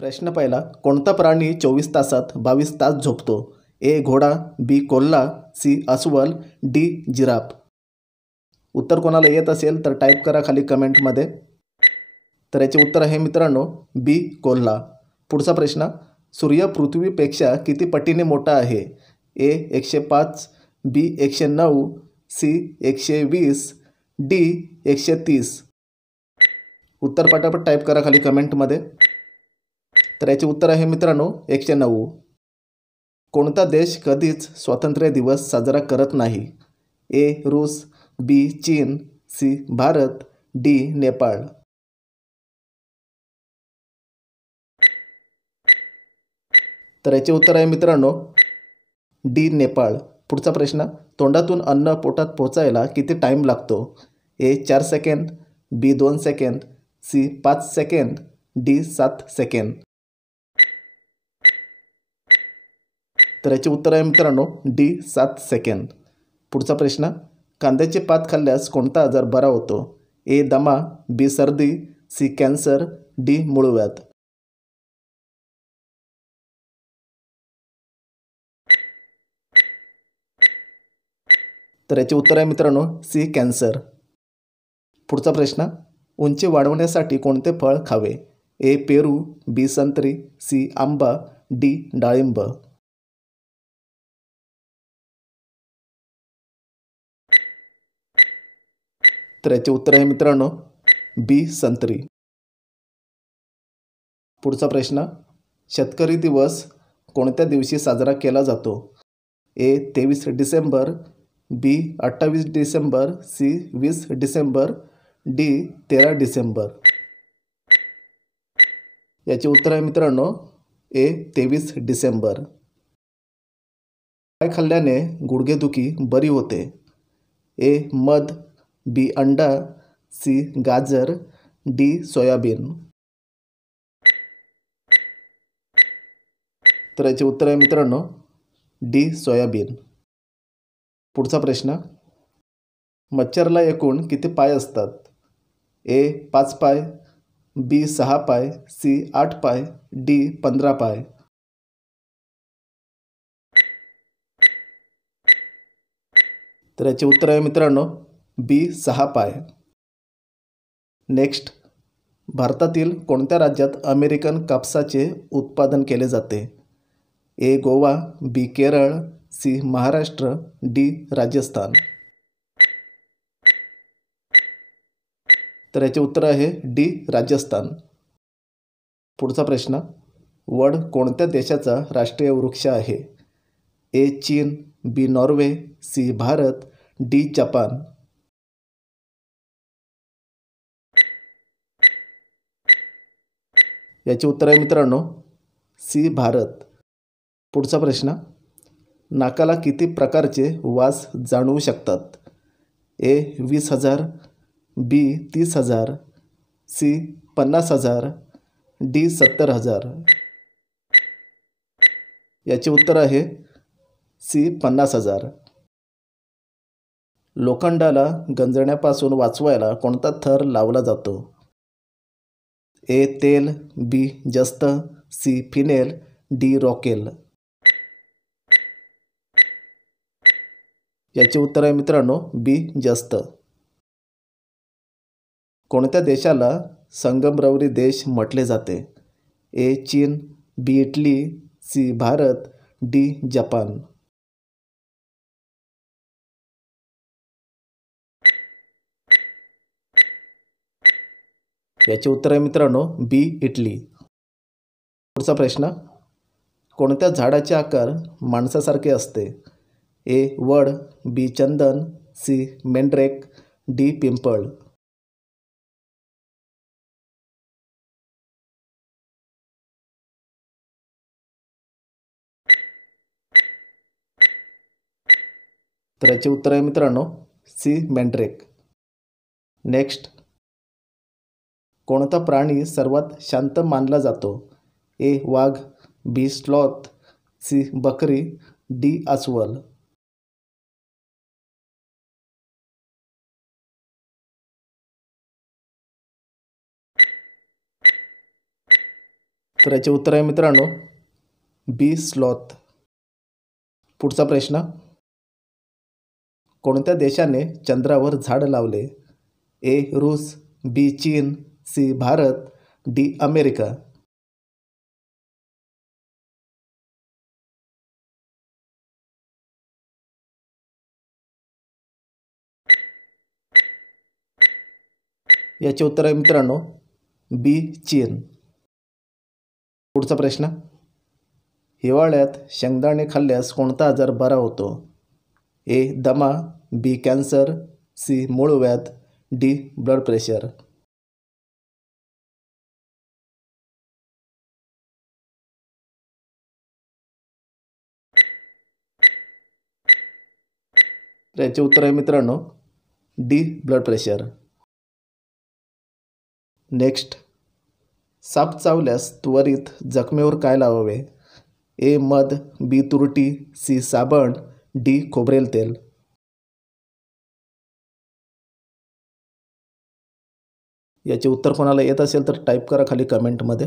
प्रश्न पहिला. कोणता प्राणी 24 तासात 22 तास झोपतो? ए घोडा, बी कोल्हा, सी अस्वल, डी जिराफ. उत्तर कोणाला येत असेल तर टाईप करा खाली कमेंटमध्ये. तर याचे उत्तर आहे मित्रांनो बी कोल्हा. पुढचा प्रश्न. सूर्य पृथ्वीपेक्षा किती पटीने मोठा आहे? ए 105, बी 109, सी 120, डी 130. उत्तर पटापट टाईप करा खाली कमेंटमध्ये. तर याचे उत्तर आहे मित्रांनो 109. कोणता देश कधीच स्वातंत्र्य दिवस साजरा करत नाही? ए रूस, बी चीन, सी भारत, डी नेपाळ. तर याचे उत्तर आहे मित्रांनो डी नेपाळ. पुढचा प्रश्न. तोंडातून अन्न पोटात पोचायला किती टाईम लागतो? A 4 second, B 2 second, C 5 second, D 7 second. तर याचे उत्तर आहे मित्रांनो डी 7 सेकंद. पुढचा प्रश्न. कांद्याचे पात खाल्ल्यास कोणता आजार बरा होतो? ए दमा, बी सर्दी, सी कॅन्सर, डी मूळव्याध. तर याचे उत्तर आहे मित्रांनो सी कॅन्सर. पुढचा प्रश्न. उंची वाढवण्यासाठी कोणते फळ खावे? ए पेरू, बी संत्री, सी आंबा, डी डाळिंब. तर याचे उत्तर आहे मित्रांनो बी संत्री. पुढचा प्रश्न. शेतकरी दिवस कोणत्या दिवशी साजरा केला जातो? ए 23 डिसेंबर, बी 28 डिसेंबर, सी 20 डिसेंबर, डी 13 डिसेंबर. याचे उत्तर आहे मित्रांनो ए 23 डिसेंबर. काय खाल्ल्याने गुडघेदुखी बरी होते? ए मध, बी अंडा, सी गाजर, डी सोयाबीन. तर याचे उत्तर आहे मित्रांनो डी सोयाबीन. पुढचा प्रश्न. मच्छरला एकूण किती पाय असतात? ए 5 पाय, बी 6 पाय, सी 8 पाय, डी 15 पाय. तर याचे उत्तर आहे मित्रांनो बी 6 पाय. नेक्स्ट. भारतातील कोणत्या राज्यात अमेरिकन कापसाचे उत्पादन केले जाते? ए गोवा, बी केरळ, सी महाराष्ट्र, डी राजस्थान. तर याचे उत्तर आहे डी राजस्थान. पुढचा प्रश्न. वड कोणत्या देशाचा राष्ट्रीय वृक्ष आहे? ए चीन, B Norway, C Bharat, D Japan. याचे उत्तर आहे मित्रांनो सी भारत. पुढचा प्रश्न. नाकाला किती प्रकारचे वास जाणवू शकतात? ए 20,000, बी 30,000, सी 50,000, डी 70,000. याचे उत्तर आहे सी 50,000. लोखंडाला गंजण्यापासून वाचवायला कोणता थर लावला जातो? ए तेल, बी जस्त, सी फिनेल, डी रॉकेल. याचे उत्तर आहे मित्रांनो बी जस्त. कोणत्या देशाला संगमरवरी देश म्हटले जाते? ए चीन, B Italy, C Bharat, D Japan. याचे उत्तर आहे मित्रांनो बी इटली. पुढचा प्रश्न. कोणत्या झाडाचे आकार माणसासारखे असते? ए वड, बी चंदन, सी मेंढरेक, डी पिंपळ. तर याचे उत्तर आहे मित्रांनो सी मेंढरेक. नेक्स्ट. कोणता प्राणी सर्वात शांत मानला जातो? ए वाघ, बी स्लॉथ, सी बकरी, डी अस्वल. तर याचे उत्तर आहे मित्रांनो बी स्लॉथ. पुढचा प्रश्न, कोणत्या देशाने चंद्रावर झाड लावले? ए रूस, बी चीन, सी भारत, डी अमेरिका. याचे उत्तर आहे मित्रांनो बी चीन. पुढचा प्रश्न, हिवाळ्यात शेंगदाणे खाल्ल्यास कोणता आजार बरा होतो? ए दमा, बी कॅन्सर, सी मूळव्याध, डी ब्लड प्रेशर. याचे उत्तर आहे मित्रांनो डी ब्लड प्रेशर. नेक्स्ट, साप चावल्यास त्वरित जखमेवर काय लावावे? ए मध, बी तुरटी, सी साबण, डी खोबरेल तेल. याचे उत्तर कोणाला येत असेल तर टाईप करा खाली कमेंटमध्ये.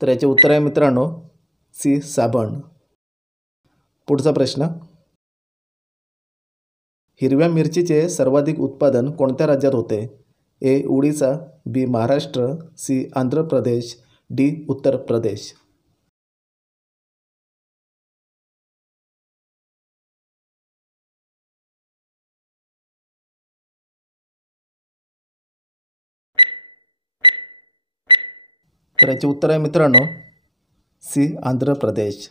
तर याचे उत्तर आहे मित्रांनो सी साबण. पुढचा प्रश्न, हिरव्या मिरचीचे सर्वाधिक उत्पादन कोणत्या राज्यात होते? ए उडीसा, बी महाराष्ट्र, सी आंध्र प्रदेश, डी उत्तर प्रदेश. तर याचे उत्तर आहे मित्रांनो सी आंध्र प्रदेश.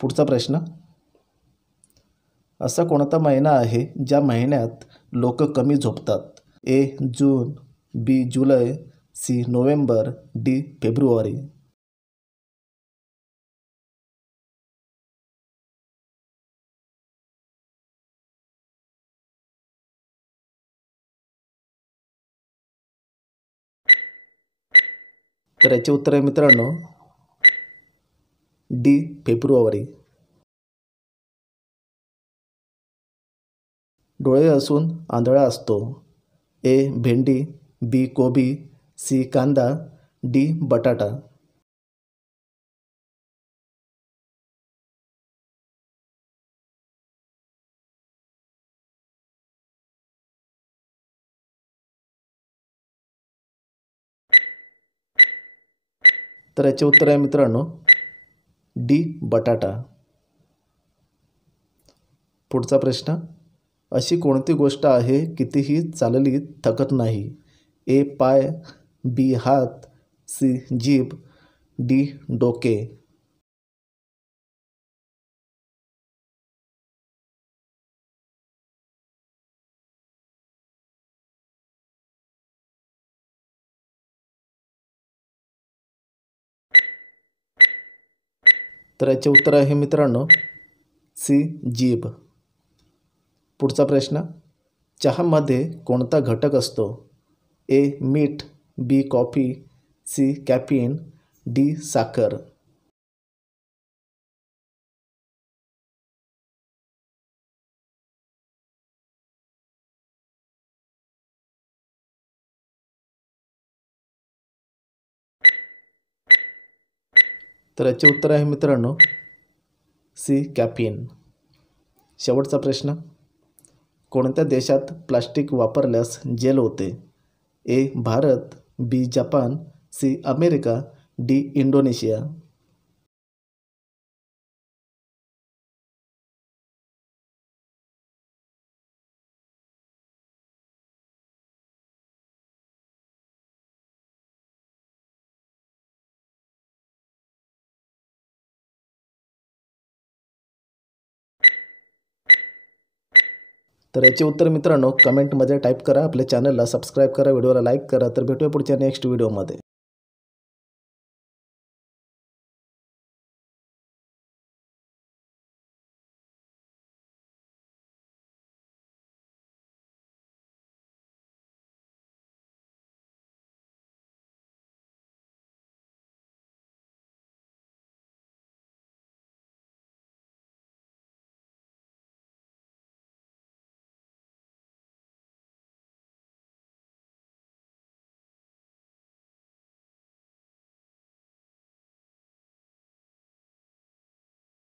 पुढचा प्रश्न, असा कोणता महिना आहे ज्या महिन्यात लोक कमी झोपतात? ए जून, बी जुलै, सी नोव्हेंबर, डी फेब्रुवारी. तर याचे उत्तर आहे मित्रांनो डी फेब्रुवारी. डोळे असून आंधळा असतो. ए भेंडी, बी कोबी, सी कांदा, डी बटाटा. तर याचे उत्तर आहे मित्रांनो डी बटाटा. पुढचा प्रश्न, अशी कोणती गोष्ट आहे कितीही चालली थकत नाही? ए पाय, बी हात, सी जीभ, डी डोके. तर याचे उत्तर आहे मित्रांनो सी जीभ. पुढचा प्रश्न, चहामध्ये कोणता घटक असतो? ए मीठ, बी कॉफी, सी कॅफीन, डी साखर. तर याचे उत्तर आहे मित्रांनो सी कॅफीन. शेवटचा प्रश्न, कोणत्या देशात प्लास्टिक वापरल्यास जेल होते? A Bharat, B Japan, C America, D Indonesia. तर याचे उत्तर मित्रांनो कमेंटमध्ये टाईप करा. आपल्या चॅनलला सबस्क्राईब करा, व्हिडिओला लाईक करा. तर भेटूया पुढच्या नेक्स्ट व्हिडिओमध्ये.